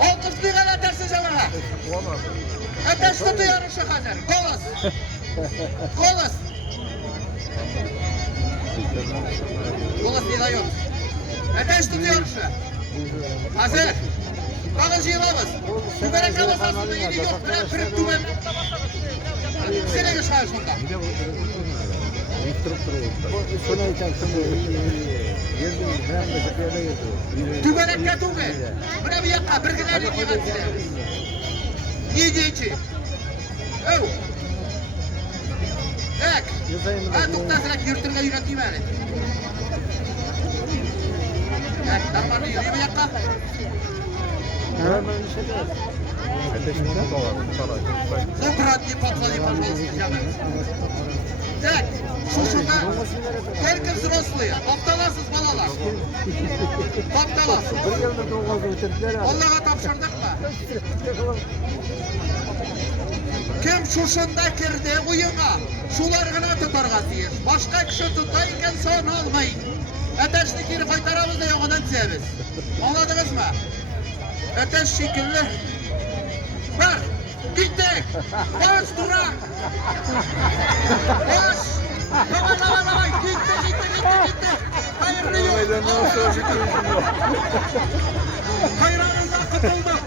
O kızlığa ateşsiz alağa. Ateş tutu yarışı hazır. Kolas. Kolas. Kolas değil yok. Ateş tutu yarışı. Hazır. Ağız yılamız. Tümerek alız aslında yedi yok. Bırak kırık tümer. Sene geçer sonunda. Tümerek tümer. Buna bir yakka. Bir gün elini yıkat size. Yedi içi. Ev. Ek. Ha tuktasırak yırtırga yöneteyim yani. Ek. Darmanı yürüyor bir yakka. Забрать не подходи, пожалуйста, Так, шушуда, только взрослые, топталасыз балалар. Топталасыз. Allah'a tapşırdık mı? Kim şuşunda kirdi uyuma, şular gına tutarga tiyir. Başka kişi tutayken son olmayın. Ateşli kiri kaytaramız da yoğundan tiyemiz. Anladınız mı? Ateş şekilli. Var. Gittik. Baş durak. Baş. Davay. Gitti. Hayırlı yok. Hayranından kutuldu.